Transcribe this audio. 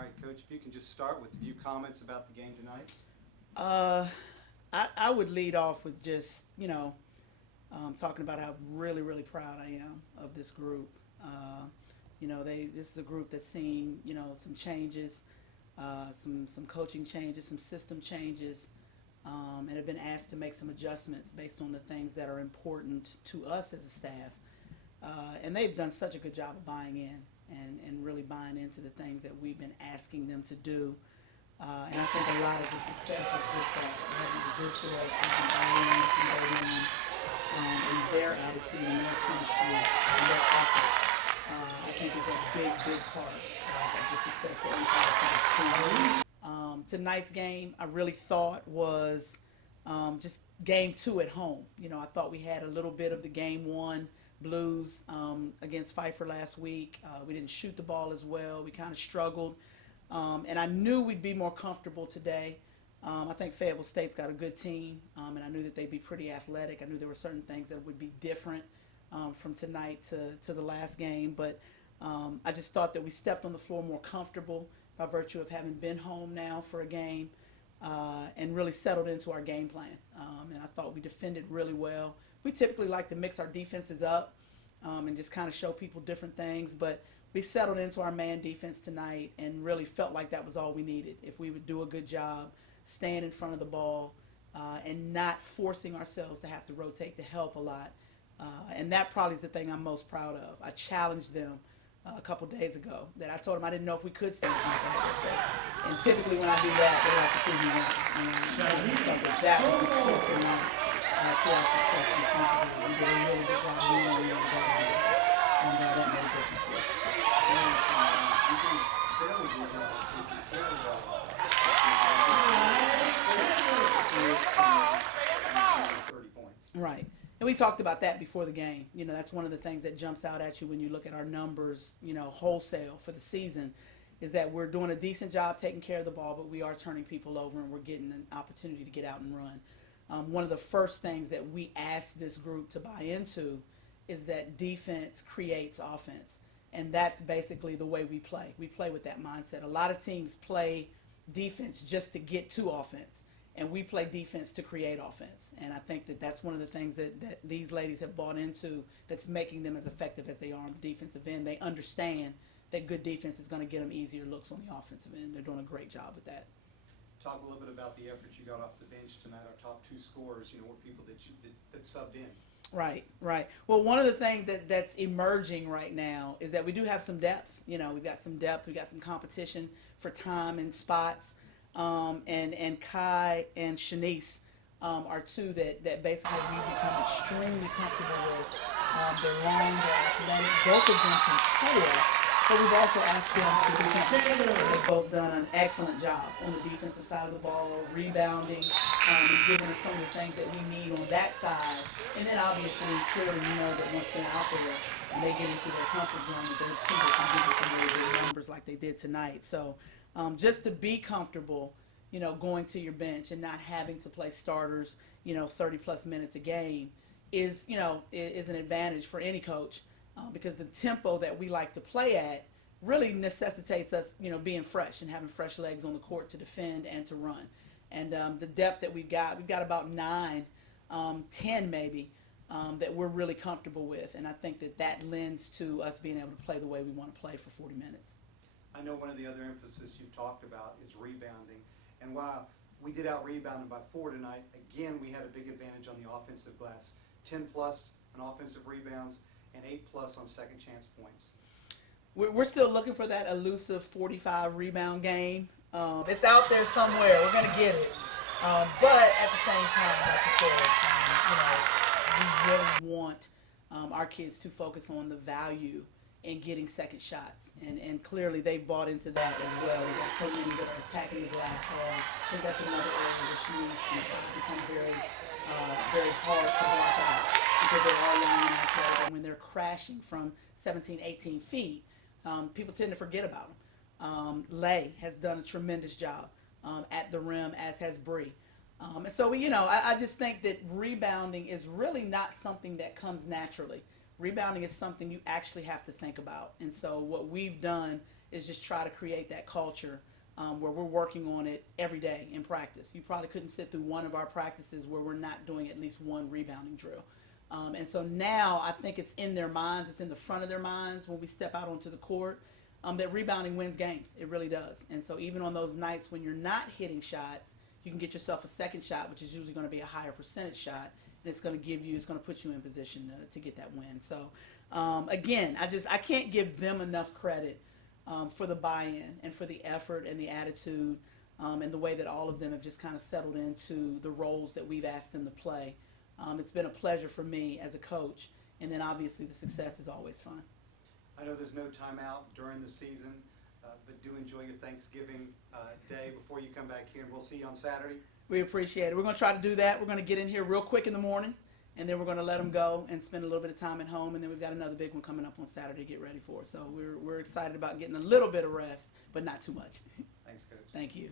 All right, Coach, if you can just start with a few comments about the game tonight. I would lead off with just, talking about how really, really proud I am of this group. This is a group that's seen, some changes, some coaching changes, some system changes, and have been asked to make some adjustments based on the things that are important to us as a staff. And they've done such a good job of buying in and really buying into the things that we've been asking them to do. And I think a lot of the success is just that they haven't resisted us, they've been buying from day one, and their attitude and their chemistry and their effort, I think is a big part of the success that we've had to this point. Tonight's game, I really thought was just game 2 at home. I thought we had a little bit of the game 1 blues against Pfeiffer last week. We didn't shoot the ball as well. We kind of struggled. And I knew we'd be more comfortable today. I think Fayetteville State's got a good team, and I knew that they'd be pretty athletic. I knew there were certain things that would be different from tonight to the last game. But I just thought that we stepped on the floor more comfortable by virtue of having been home now for a game and really settled into our game plan. And I thought we defended really well. We typically like to mix our defenses up and just kind of show people different things. But we settled into our man defense tonight and really felt like that was all we needed. If we would do a good job staying in front of the ball and not forcing ourselves to have to rotate to help a lot. And that probably is the thing I'm most proud of. I challenged them a couple days ago that I told them I didn't know if we could stay in front of the ball. And typically when I do that, they like to prove me wrong. That was the key tonight to our success defensively. We did a really good job doing that. And that made a difference for us. Right. And we talked about that before the game. That's one of the things that jumps out at you when you look at our numbers, wholesale for the season, is that we're doing a decent job taking care of the ball, but we are turning people over and we're getting an opportunity to get out and run. One of the first things that we asked this group to buy into is that defense creates offense. And that's basically the way we play. We play with that mindset. A lot of teams play defense just to get to offense, and we play defense to create offense. And I think that that's one of the things that these ladies have bought into that's making them as effective as they are on the defensive end. They understand that good defense is going to get them easier looks on the offensive end. They're doing a great job with that. Talk a little bit about the effort you got off the bench tonight. Our top 2 scorers, were people that subbed in. Right. Well, one of the things that's emerging right now is that we do have some depth. We've got some depth. We've got some competition for time and spots. And Kai and Shanice are 2 that basically we've become extremely comfortable with. They're long, they're athletic. Both of them can score. But we've also asked them to defend. They've both done an excellent job on the defensive side of the ball, rebounding, and giving us some of the things that we need on that side. And then obviously, clearly, that once they're out there and they get into their comfort zone, that they're 2 that can give us some really good numbers like they did tonight. So just to be comfortable, going to your bench and not having to play starters, 30-plus minutes a game is an advantage for any coach. Because the tempo that we like to play at really necessitates us, being fresh and having fresh legs on the court to defend and to run. And the depth that we've got about 9, 10 maybe, that we're really comfortable with. And I think that lends to us being able to play the way we want to play for 40 minutes. I know one of the other emphasis you've talked about is rebounding. And while we did out-rebound them by 4 tonight, again, we had a big advantage on the offensive glass. 10-plus on offensive rebounds and 8-plus on second chance points. We're still looking for that elusive 45 rebound game. It's out there somewhere. We're going to get it. But at the same time, like I said, we really want our kids to focus on the value in getting second shots. And clearly they've bought into that as well. We've got so many that are attacking the glass ball. I think that's another area that she needs to become very hard to block out. Because they are young enough that when they're crashing from 17, 18 feet, people tend to forget about them. Lay has done a tremendous job at the rim, as has Bree. And so, I just think that rebounding is really not something that comes naturally. Rebounding is something you actually have to think about. And so what we've done is just try to create that culture where we're working on it every day in practice. You probably couldn't sit through one of our practices where we're not doing at least one rebounding drill. And so now I think it's in their minds, it's in the front of their minds when we step out onto the court, that rebounding wins games. It really does. And so even on those nights when you're not hitting shots, you can get yourself a second shot, which is usually going to be a higher percentage shot, and it's going to put you in position to get that win. So again, I can't give them enough credit for the buy-in and for the effort and the attitude and the way that all of them have just kind of settled into the roles that we've asked them to play. It's been a pleasure for me as a coach, and then obviously the success is always fun. I know there's no time out during the season, but do enjoy your Thanksgiving day before you come back here, and we'll see you on Saturday. We appreciate it. We're going to try to do that. We're going to get in here real quick in the morning, and then we're going to let them go and spend a little bit of time at home, and then we've got another big one coming up on Saturday to get ready for. So we're excited about getting a little bit of rest, but not too much. Thanks, Coach. Thank you.